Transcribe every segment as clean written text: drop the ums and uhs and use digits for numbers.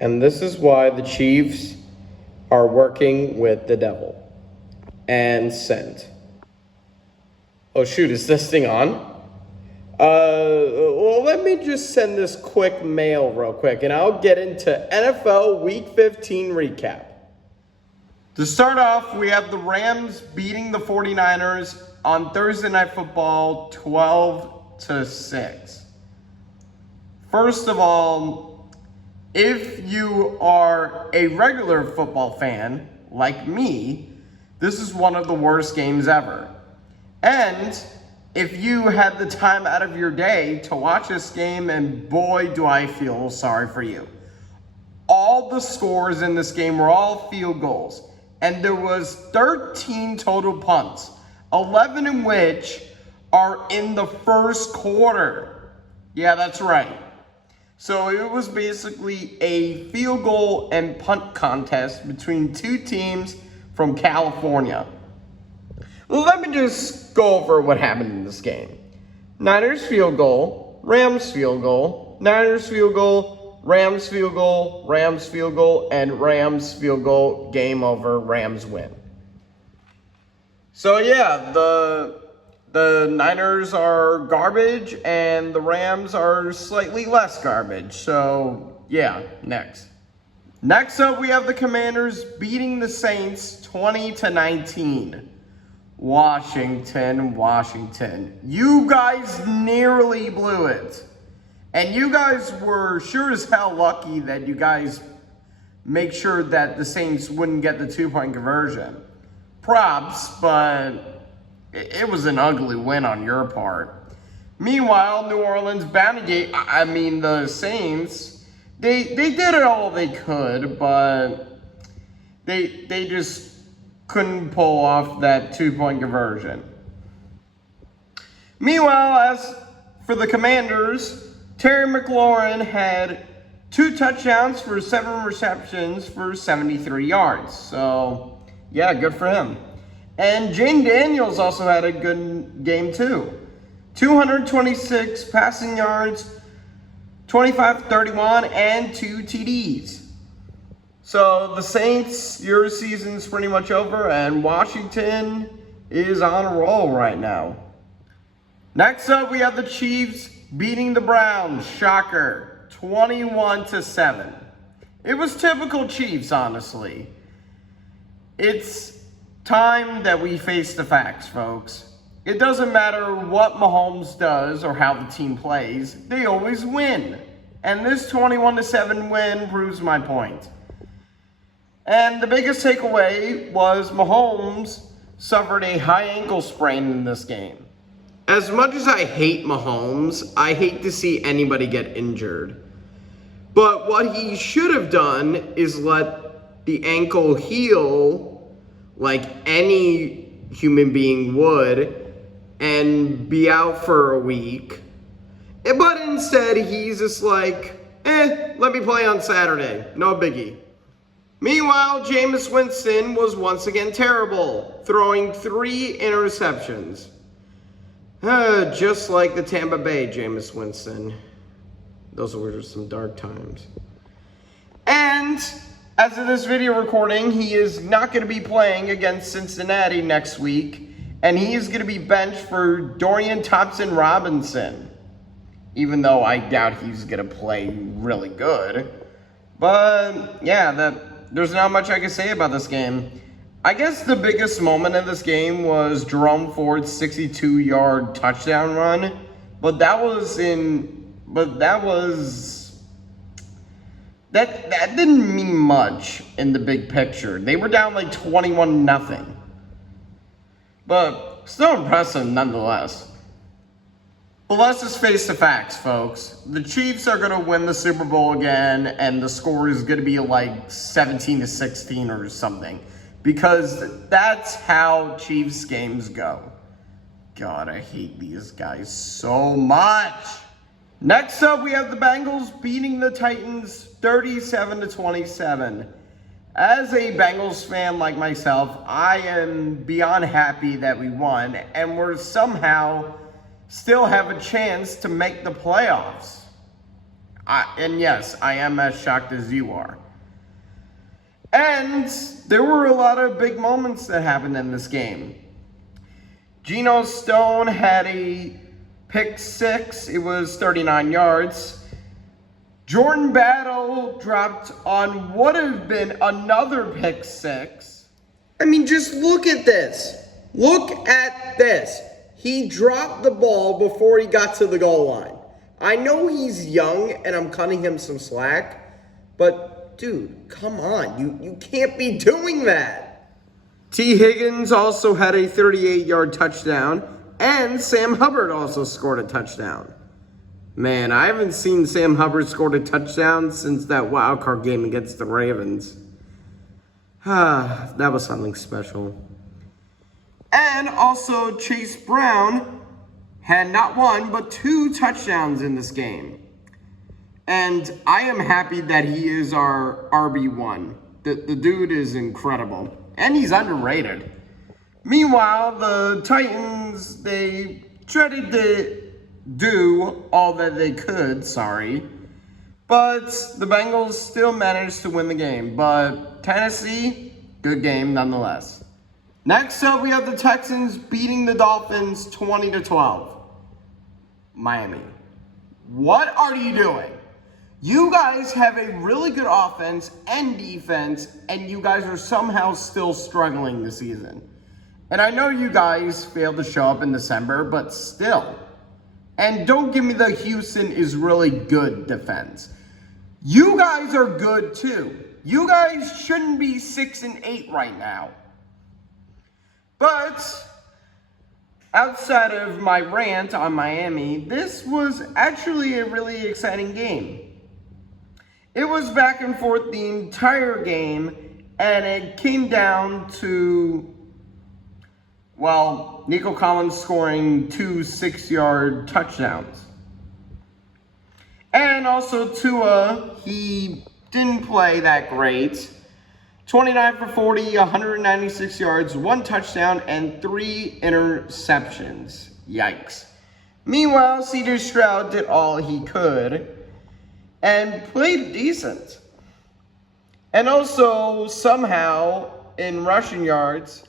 And this is why the Chiefs are working with the devil. And send. Oh shoot, is this thing on? Well, let me just send this quick mail real quick, and I'll get into NFL Week 15 recap. To start off, we have the Rams beating the 49ers on Thursday Night Football 12-6. First of all, if you are a regular football fan like me, this is one of the worst games ever. And if you had the time out of your day to watch this game, and boy, do I feel sorry for you. All the scores in this game were all field goals. And there was 13 total punts, 11 in which are in the first quarter. Yeah, that's right. So it was basically a field goal and punt contest between two teams from California. Let me just go over what happened in this game. Niners field goal, Rams field goal, Niners field goal, Rams field goal, Rams field goal, and Rams field goal. Game over, Rams win. So yeah, the Niners are garbage and the Rams are slightly less garbage. So yeah, next. Next up, we have the Commanders beating the Saints 20-19. Washington. You guys nearly blew it. And you guys were sure as hell lucky that you guys make sure that the Saints wouldn't get the 2-point conversion. Props, but it was an ugly win on your part. Meanwhile, New Orleans the Saints, they did it all they could, but they just couldn't pull off that 2-point conversion. Meanwhile, as for the Commanders, Terry McLaurin had 2 touchdowns for 7 receptions for 73 yards. So, yeah, good for him. And Jane Daniels also had a good game too. 226 passing yards, 25-31, and 2 TDs. So the Saints, your season's pretty much over, and Washington is on a roll right now. Next up, we have the Chiefs beating the Browns. Shocker, 21-7. It was typical Chiefs, honestly. It's time that we face the facts, folks. It doesn't matter what Mahomes does or how the team plays, they always win. And this 21-7 win proves my point. And the biggest takeaway was Mahomes suffered a high ankle sprain in this game. As much as I hate Mahomes, I hate to see anybody get injured. But what he should have done is let the ankle heal like any human being would and be out for a week. But instead, he's just like, let me play on Saturday. No biggie. Meanwhile, Jameis Winston was once again terrible, throwing 3 interceptions. Just like the Tampa Bay Jameis Winston. Those were just some dark times. And as of this video recording, he is not going to be playing against Cincinnati next week, and he is going to be benched for Dorian Thompson-Robinson, even though I doubt he's going to play really good. But yeah, there's not much I can say about this game. I guess the biggest moment in this game was Jerome Ford's 62-yard touchdown run, but that didn't mean much in the big picture. They were down like 21-0. But still impressive nonetheless. But let's just face the facts, folks. The Chiefs are going to win the Super Bowl again, and the score is going to be like 17-16 or something. Because that's how Chiefs games go. God, I hate these guys so much. Next up, we have the Bengals beating the Titans 37-27. As a Bengals fan like myself, I am beyond happy that we won, and we're somehow still have a chance to make the playoffs. And yes, I am as shocked as you are. And there were a lot of big moments that happened in this game. Geno Stone had a pick six. It was 39 yards. Jordan Battle dropped on what would have been another pick six. I mean, just look at this. Look at this. He dropped the ball before he got to the goal line. I know he's young and I'm cutting him some slack, but dude, come on. You can't be doing that. T. Higgins also had a 38-yard touchdown, and Sam Hubbard also scored a touchdown. Man, I haven't seen Sam Hubbard score a touchdown since that wild card game against the Ravens. That was something special. And also, Chase Brown had not one, but 2 touchdowns in this game. And I am happy that he is our RB1. The dude is incredible. And he's underrated. Meanwhile, the Titans, they tried to do all that they could, but the Bengals still managed to win the game. But Tennessee, good game nonetheless. Next up, we have the Texans beating the Dolphins 20-12. Miami, what are you doing? You guys have a really good offense and defense, and you guys are somehow still struggling this season. And I know you guys failed to show up in December, but still. And don't give me the Houston is really good defense. You guys are good too. You guys shouldn't be 6-8 right now. But outside of my rant on Miami, this was actually a really exciting game. It was back and forth the entire game, and it came down to, well, Nico Collins scoring 2 6-yard touchdowns. And also Tua, he didn't play that great. 29 for 40, 196 yards, 1 touchdown, and 3 interceptions. Yikes. Meanwhile, C.J. Stroud did all he could and played decent. And also, somehow, in rushing yards,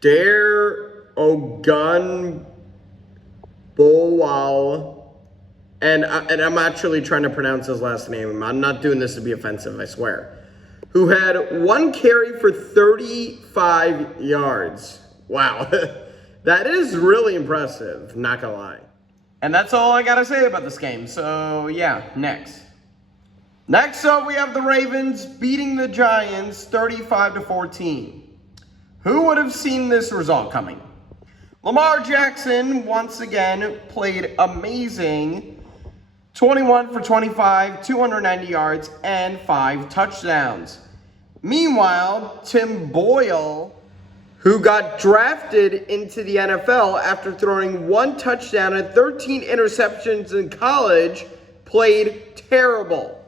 Dare Ogunbowale, and I'm actually trying to pronounce his last name. I'm not doing this to be offensive, I swear. Who had 1 carry for 35 yards. Wow, that is really impressive, not gonna lie. And that's all I gotta say about this game, so yeah, next. Next up, we have the Ravens beating the Giants 35-14. Who would have seen this result coming? Lamar Jackson, once again, played amazing. 21 for 25, 290 yards, and 5 touchdowns. Meanwhile, Tim Boyle, who got drafted into the NFL after throwing 1 touchdown and 13 interceptions in college, played terrible.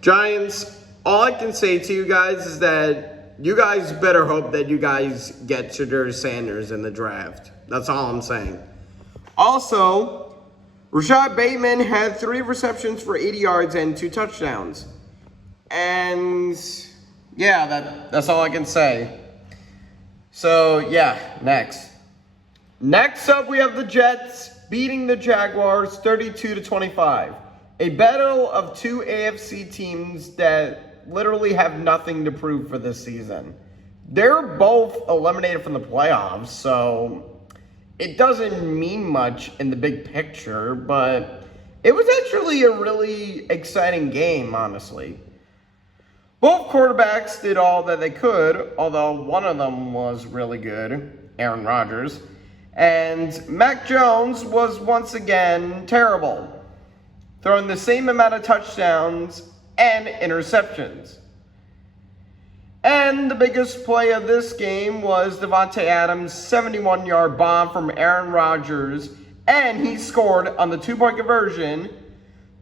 Giants, all I can say to you guys is that you guys better hope that you guys get Shedeur Sanders in the draft. That's all I'm saying. Also, Rashad Bateman had 3 receptions for 80 yards and 2 touchdowns. And yeah, that's all I can say. So yeah, next. Next up, we have the Jets beating the Jaguars 32-25. A battle of 2 AFC teams that literally have nothing to prove for this season. They're both eliminated from the playoffs, so it doesn't mean much in the big picture, but it was actually a really exciting game, honestly. Both quarterbacks did all that they could, although one of them was really good, Aaron Rodgers, and Mac Jones was once again terrible, throwing the same amount of touchdowns and interceptions. And the biggest play of this game was Devontae Adams' 71-yard bomb from Aaron Rodgers, and he scored on the 2-point conversion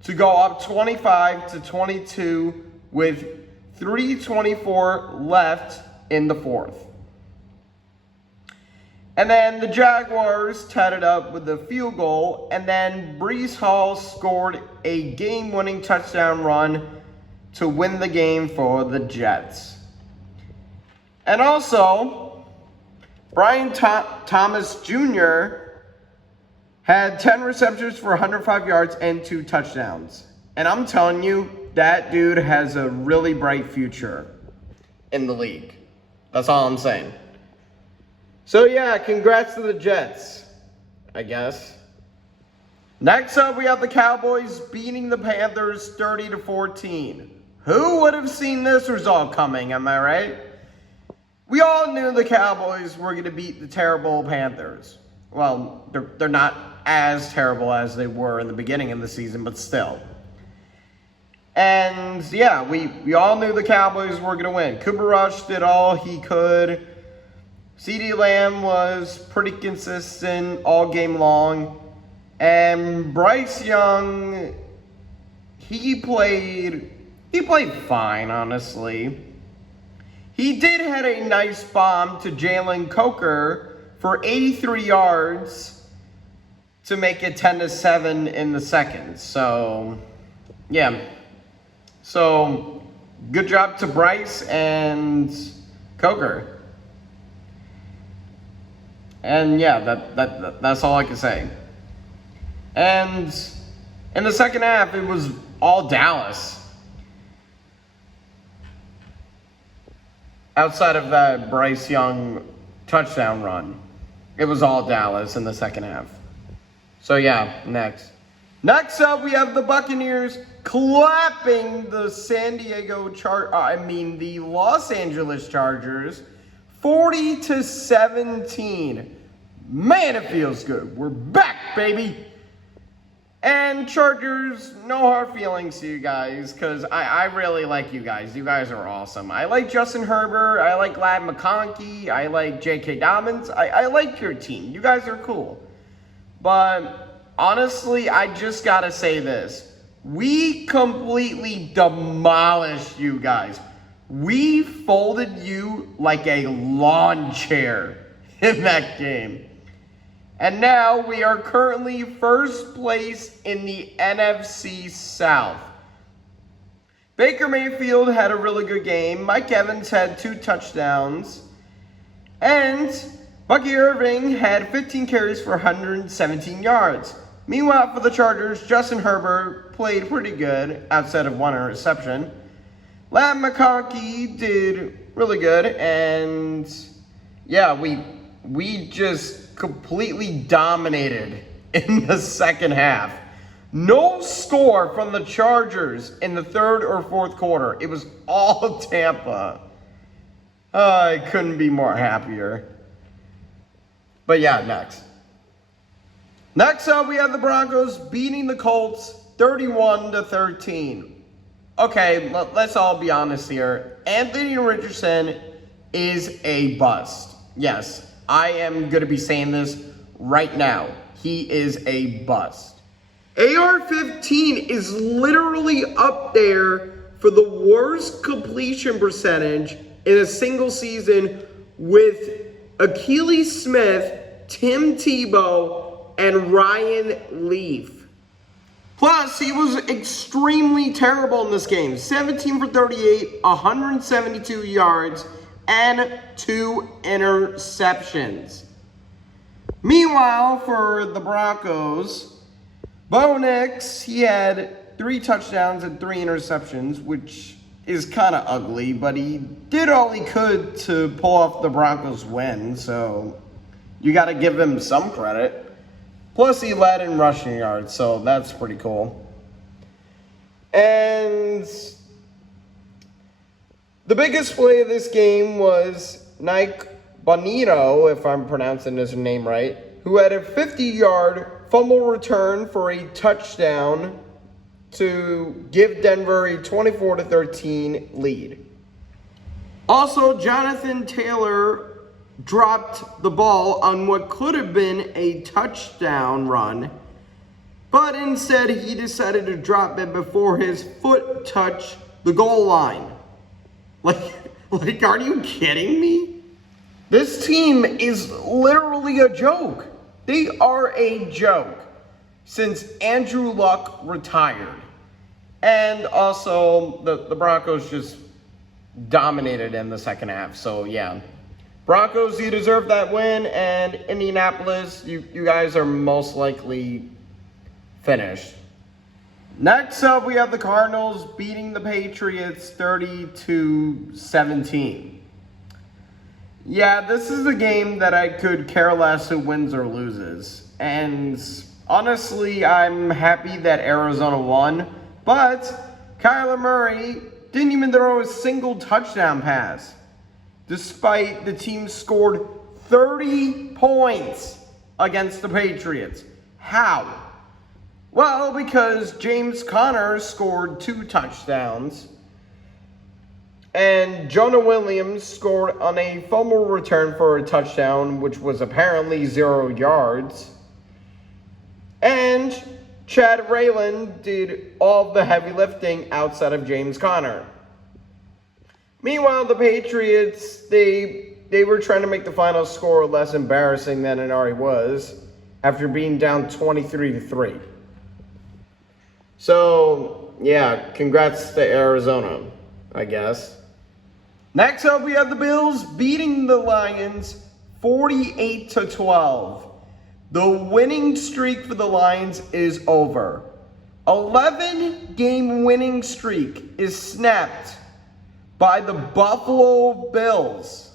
to go up 25-22 with 3:24 left in the fourth. And then the Jaguars tied it up with a field goal, and then Breece Hall scored a game-winning touchdown run to win the game for the Jets. And also, Brian Thomas Jr. had 10 receptions for 105 yards and 2 touchdowns. And I'm telling you, that dude has a really bright future in the league. That's all I'm saying. So yeah, congrats to the Jets, I guess. Next up, we have the Cowboys beating the Panthers 30-14. Who would have seen this result coming, am I right? We all knew the Cowboys were going to beat the terrible Panthers. Well, they're not as terrible as they were in the beginning of the season, but still. And yeah, we all knew the Cowboys were going to win. Cooper Rush did all he could. CeeDee Lamb was pretty consistent all game long. And Bryce Young, he played fine, honestly. He did hit a nice bomb to Jalen Coker for 83 yards to make it 10-7 in the second. So, yeah. So, good job to Bryce and Coker. And yeah, that's all I can say. And in the second half, it was all Dallas. Outside of that Bryce Young touchdown run, it was all Dallas in the second half. So yeah, next. Next up, we have the Buccaneers clapping the the Los Angeles Chargers 40-17. Man, it feels good. We're back, baby. And Chargers, no hard feelings to you guys, because I really like you guys. You guys are awesome. I like Justin Herbert. I like Ladd McConkey. I like J.K. Dobbins. I like your team. You guys are cool. But honestly, I just got to say this. We completely demolished you guys. We folded you like a lawn chair in that game. And now we are currently first place in the NFC South. Baker Mayfield had a really good game. Mike Evans had 2 touchdowns. And Bucky Irving had 15 carries for 117 yards. Meanwhile, for the Chargers, Justin Herbert played pretty good outside of 1 interception. Ladd McConkey did really good. And yeah, we just completely dominated in the second half. No score from the Chargers in the third or fourth quarter. It was all Tampa. I couldn't be more happier. But yeah, next. Next up, we have the Broncos beating the Colts 31-13. Okay, let's all be honest here. Anthony Richardson is a bust. Yes, I am going to be saying this right now. He is a bust. AR-15 is literally up there for the worst completion percentage in a single season with Akili Smith, Tim Tebow, and Ryan Leaf. Plus, he was extremely terrible in this game. 17 for 38, 172 yards, and 2 interceptions. Meanwhile, for the Broncos, Bo Nix, he had 3 touchdowns and 3 interceptions, which is kind of ugly, but he did all he could to pull off the Broncos win, so you got to give him some credit. Plus, he led in rushing yards, so that's pretty cool. And the biggest play of this game was Nike Bonito, if I'm pronouncing his name right, who had a 50-yard fumble return for a touchdown to give Denver a 24-13 lead. Also, Jonathan Taylor dropped the ball on what could have been a touchdown run, but instead he decided to drop it before his foot touched the goal line. Like, are you kidding me? This team is literally literally a joke. They are a joke since Andrew Luck retired. And also, the Broncos just dominated in the second half. So, yeah. Broncos, you deserve that win. And Indianapolis, you guys are most likely finished. Next up, we have the Cardinals beating the Patriots 30-17. Yeah, this is a game that I could care less who wins or loses. And honestly, I'm happy that Arizona won. But Kyler Murray didn't even throw a single touchdown pass, despite the team scored 30 points against the Patriots. How? Well, because James Conner scored 2 touchdowns, and Jonah Williams scored on a fumble return for a touchdown, which was apparently 0 yards, and Chad Rayland did all the heavy lifting outside of James Conner. Meanwhile, the Patriots, they were trying to make the final score less embarrassing than it already was after being down 23-3. So, yeah, congrats to Arizona, I guess. Next up, we have the Bills beating the Lions 48-12. The winning streak for the Lions is over. 11-game winning streak is snapped by the Buffalo Bills.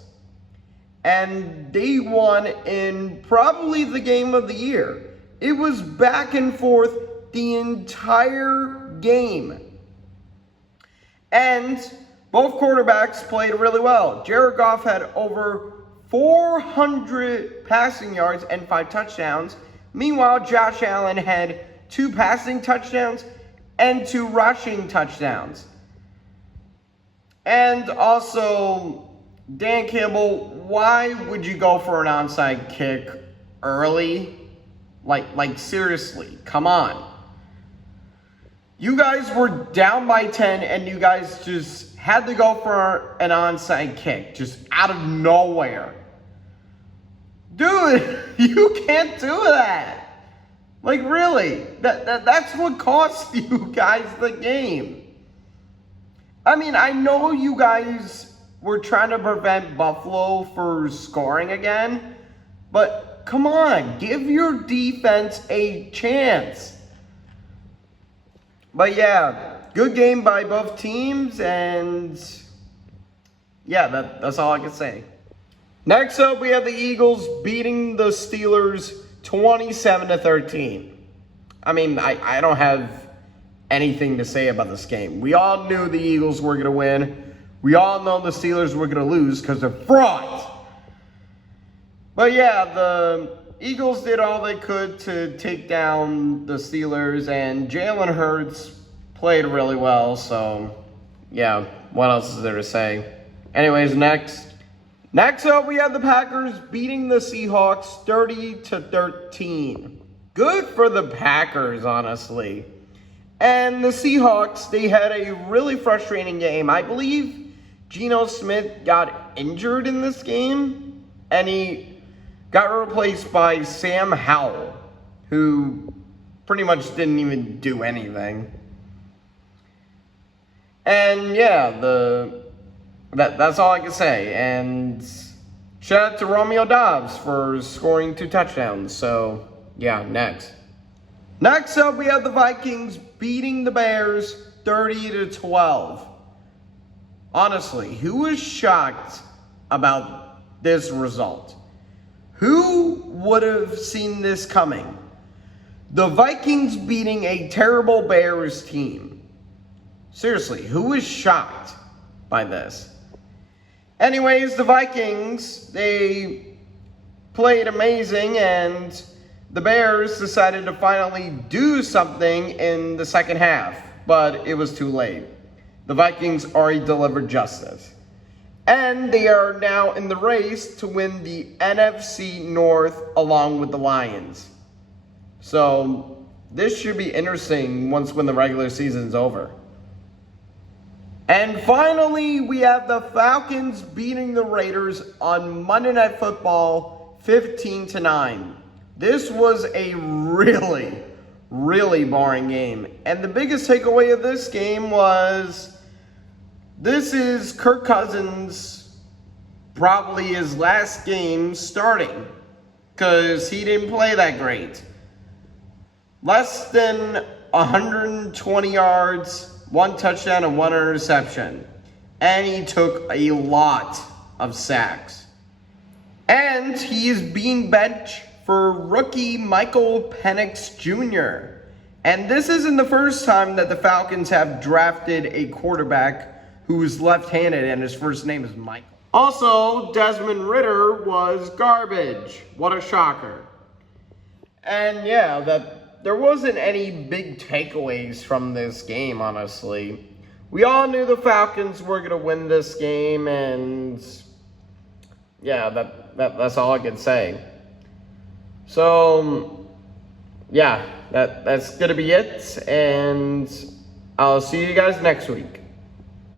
And they won in probably the game of the year. It was back and forth the entire game. And both quarterbacks played really well. Jared Goff had over 400 passing yards and 5 touchdowns. Meanwhile, Josh Allen had 2 passing touchdowns and 2 rushing touchdowns. And also, Dan Campbell, why would you go for an onside kick early? Like seriously, come on. You guys were down by 10 and you guys just had to go for an onside kick just out of nowhere. Dude, you can't do that. Like really, that's what cost you guys the game. I mean, I know you guys were trying to prevent Buffalo from scoring again, but come on, give your defense a chance. But yeah, good game by both teams, and yeah, that's all I can say. Next up, we have the Eagles beating the Steelers 27-13. I mean, I don't have anything to say about this game. We all knew the Eagles were going to win. We all know the Steelers were going to lose because they're frauds. But yeah, the Eagles did all they could to take down the Steelers, and Jalen Hurts played really well, so yeah, what else is there to say? Anyways, next up, we have the Packers beating the Seahawks 30-13. Good for the Packers, honestly. And the Seahawks, they had a really frustrating game. I believe Geno Smith got injured in this game, and he got replaced by Sam Howell, who pretty much didn't even do anything. And yeah, that's all I can say. And shout out to Romeo Doubs for scoring 2 touchdowns. So yeah, next up, we have the Vikings beating the Bears 30-12. Honestly, who was shocked about this result? Who would have seen this coming? The Vikings beating a terrible Bears team. Seriously, who was shocked by this? Anyways, the Vikings, they played amazing, and the Bears decided to finally do something in the second half, but it was too late. The Vikings already delivered justice. And they are now in the race to win the NFC North along with the Lions. So this should be interesting when the regular season's over. And finally, we have the Falcons beating the Raiders on Monday Night Football 15-9. This was a really boring game. And the biggest takeaway of this game was this is Kirk Cousins, probably his last game starting, because he didn't play that great. Less than 120 yards, 1 touchdown, and 1 interception. And he took a lot of sacks. And he is being benched for rookie Michael Penix Jr. And this isn't the first time that the Falcons have drafted a quarterback who is left-handed and his first name is Michael. Also, Desmond Ridder was garbage. What a shocker. And yeah, there wasn't any big takeaways from this game, honestly. We all knew the Falcons were going to win this game, and yeah, that's all I can say. So, yeah, that's going to be it, and I'll see you guys next week.